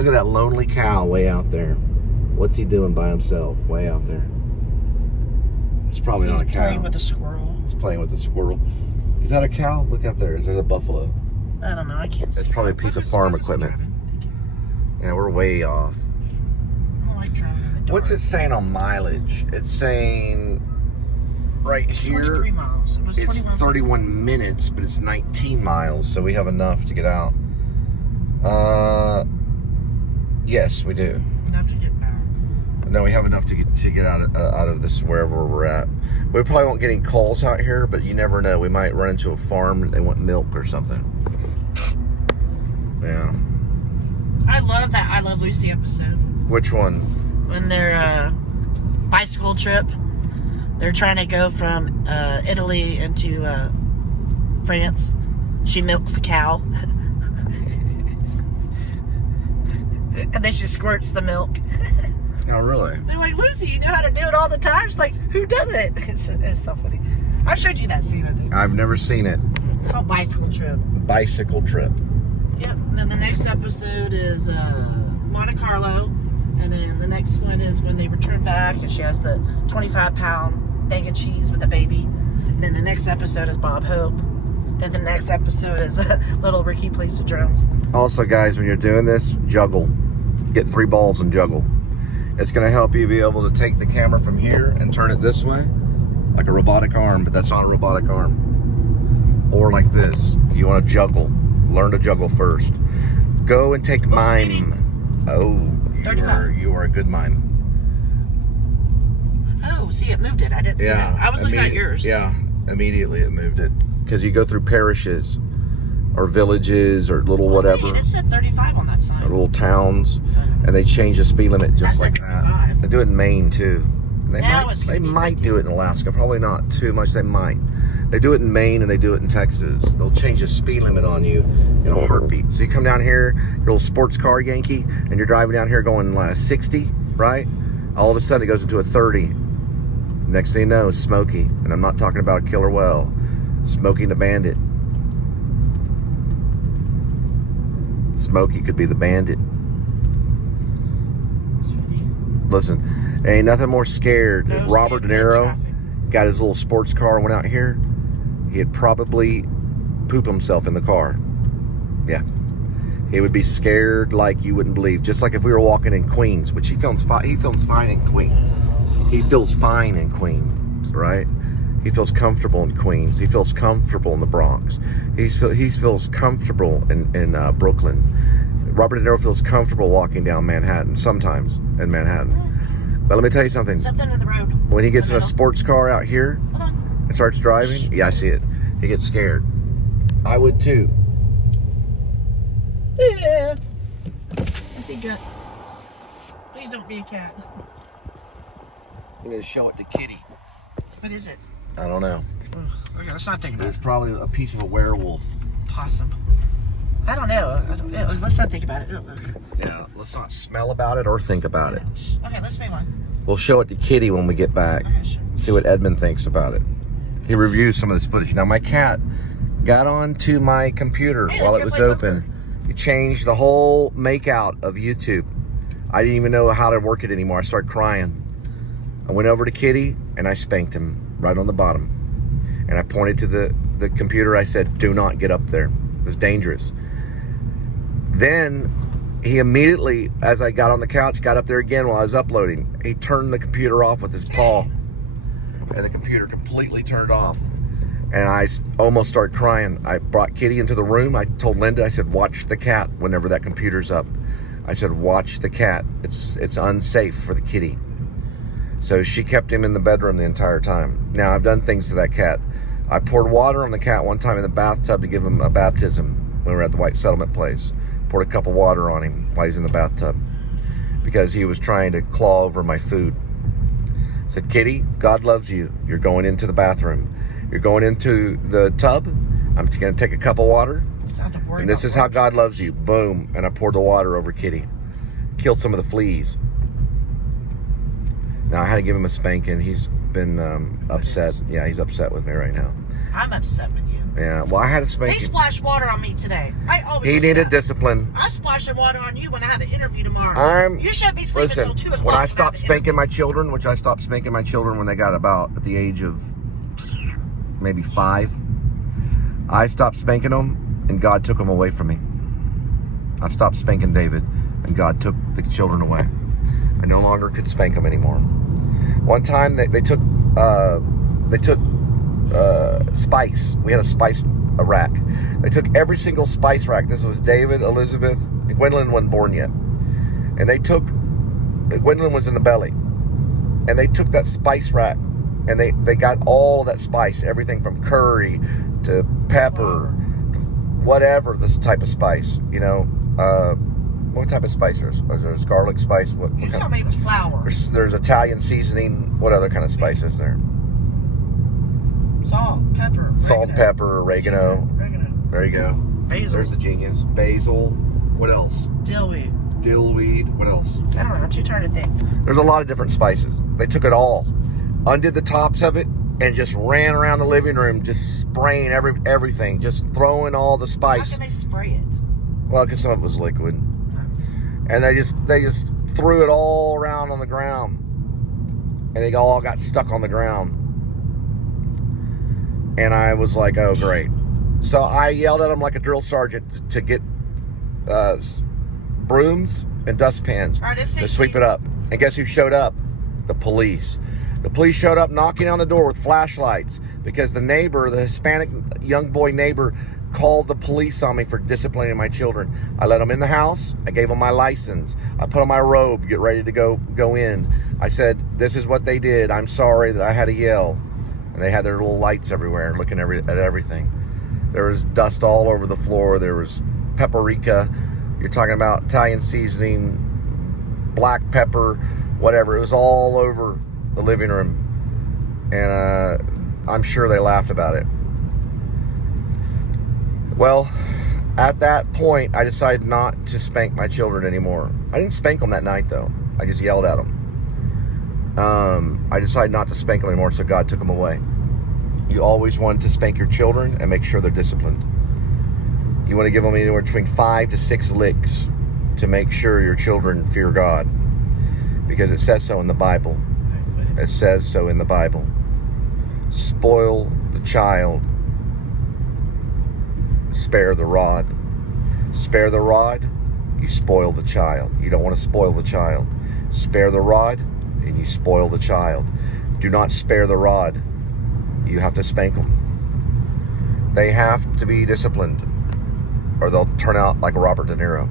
Look at that lonely cow way out there. What's he doing by himself way out there? It's probably not a cow. He's playing with a squirrel. He's playing with a squirrel. Is that a cow? Look out there. There's a buffalo. I don't know. I can't see. It's probably a piece of farm equipment. Yeah, we're way off. I don't like driving in the dark. What's it saying on mileage? It's saying right here. 23 miles. It was It's 31 minutes, but it's 19 miles, so we have enough to get out. Yes, we do. Enough to get back. No, we have enough to get out of this wherever we're at. We probably won't get any calls out here, but you never know. We might run into a farm and they want milk or something. Yeah. I love that I Love Lucy episode. Which one? When they're bicycle trip, they're trying to go from Italy into France. She milks the cow. And then she squirts the milk. Oh, really? They're like, Lucy, you know how to do it all the time? She's like, who does it? It's so funny. I showed you that scene, I think. I've never seen it. It's called Bicycle Trip. Bicycle trip. Yep. And then the next episode is Monte Carlo. And then the next one is when they return back and she has the 25-pound bag of cheese with the baby. And then the next episode is Bob Hope. Then the next episode is Little Ricky plays the drums. Also, guys, when you're doing this, juggle. Get 3 balls and juggle. It's going to help you be able to take the camera from here and turn it this way, like a robotic arm, but that's not a robotic arm. Or like this. You want to juggle. Learn to juggle first. Go and take mime. Oh, you are a good mime. Oh, see, it moved it. I didn't see it. I was looking at yours. Yeah, immediately it moved it. Because you go through parishes or villages or little whatever. Wait, it said 35 on that sign. Or little towns, and they change the speed limit just like that. They do it in Maine too. They might do it in Alaska. Probably not too much. They might. They do it in Maine and they do it in Texas. They'll change the speed limit on you in a heartbeat. So you come down here, your little sports car Yankee, and you're driving down here going 60, right? All of a sudden it goes into a 30. Next thing you know, Smokey, and I'm not talking about a killer whale. Smokey the Bandit. Smokey could be the bandit. Listen, ain't nothing more scared. If Robert De Niro got his little sports car and went out here, he'd probably poop himself in the car. Yeah. He would be scared like you wouldn't believe. Just like if we were walking in Queens, which he films fine in Queens. He feels fine in Queens, right? He feels comfortable in Queens. He feels comfortable in the Bronx. He feels comfortable in Brooklyn. Robert De Niro feels comfortable walking down Manhattan, sometimes in Manhattan. But let me tell you something. Something in the road. When he gets in a sports car out here and starts driving, yeah, I see it. He gets scared. I would too. Yeah. I see guts. Please don't be a cat. I'm going to show it to Kitty. What is it? I don't know. Okay, let's not think about it. It's probably a piece of a werewolf. Possum. I don't know. Let's not think about it. Yeah, let's not smell about it or think about it. Okay, let's move on. We'll show it to Kitty when we get back. Okay, sure. See what Edmund thinks about it. He reviews some of this footage. Now, my cat got onto my computer while it was open. He changed the whole make-out of YouTube. I didn't even know how to work it anymore. I started crying. I went over to Kitty and I spanked him right on the bottom. And I pointed to the computer. I said, do not get up there. It's dangerous. Then he immediately, as I got on the couch, got up there again while I was uploading. He turned the computer off with his paw. And the computer completely turned off. And I almost started crying. I brought Kitty into the room. I told Linda, I said, watch the cat whenever that computer's up. I said, watch the cat. It's unsafe for the kitty. So she kept him in the bedroom the entire time. Now, I've done things to that cat. I poured water on the cat one time in the bathtub to give him a baptism when we were at the White Settlement place. Poured a cup of water on him while he was in the bathtub because he was trying to claw over my food. I said, Kitty, God loves you. You're going into the bathroom. You're going into the tub. I'm just going to take a cup of water. And this is how God loves you. Boom. And I poured the water over Kitty. Killed some of the fleas. Now, I had to give him a spanking. He's been upset. Yeah, he's upset with me right now. I'm upset with you. Yeah, well, I had to They spank him. splashed water on me today. I always He do needed that. discipline. I'm splashing water on you when I have an interview tomorrow. You shouldn't be sleeping Listen, until 2 o'clock. when I have stopped an spanking interview. my children, which I stopped spanking my children when they got about at the age of maybe 5, I stopped spanking them, and God took them away from me. I stopped spanking David, and God took the children away. I no longer could spank them anymore. One time they took spice. We had a spice rack. They took every single spice rack. This was David, Elizabeth, and Gwendolyn wasn't born yet. And Gwendolyn was in the belly. And they took that spice rack, and they got all that spice, everything from curry to pepper, to whatever this type of spice, what type of spice? There's garlic spice. You tell me it was flour. There's Italian seasoning. What other kind of spice is there? Salt, pepper. Pepper, oregano. There you go. Basil. There's the genius. Basil. What else? Dillweed. What else? I don't know. I'm too tired to think. There's a lot of different spices. They took it all, undid the tops of it, and just ran around the living room, just spraying everything, just throwing all the spice. How can they spray it? Well, because some of it was liquid. And they just threw it all around on the ground. And they all got stuck on the ground. And I was like, oh, great. So I yelled at them like a drill sergeant to get brooms and dustpans to sweep it up. And guess who showed up? The police. The police showed up knocking on the door with flashlights because the neighbor, the Hispanic young boy neighbor, called the police on me for disciplining my children. I let them in the house. I gave them my license. I put on my robe, get ready to go in. I said, this is what they did. I'm sorry that I had to yell. And they had their little lights everywhere looking at everything. There was dust all over the floor. There was paprika. You're talking about Italian seasoning, black pepper, whatever. It was all over the living room. And I'm sure they laughed about it. Well, at that point, I decided not to spank my children anymore. I didn't spank them that night, though. I just yelled at them. I decided not to spank them anymore, so God took them away. You always want to spank your children and make sure they're disciplined. You want to give them anywhere between 5 to 6 licks to make sure your children fear God. Because it says so in the Bible. It says so in the Bible. Spoil the child. Spare the rod. Spare the rod, you spoil the child. You don't want to spoil the child. Spare the rod, and you spoil the child. Do not spare the rod. You have to spank them. They have to be disciplined, or they'll turn out like Robert De Niro.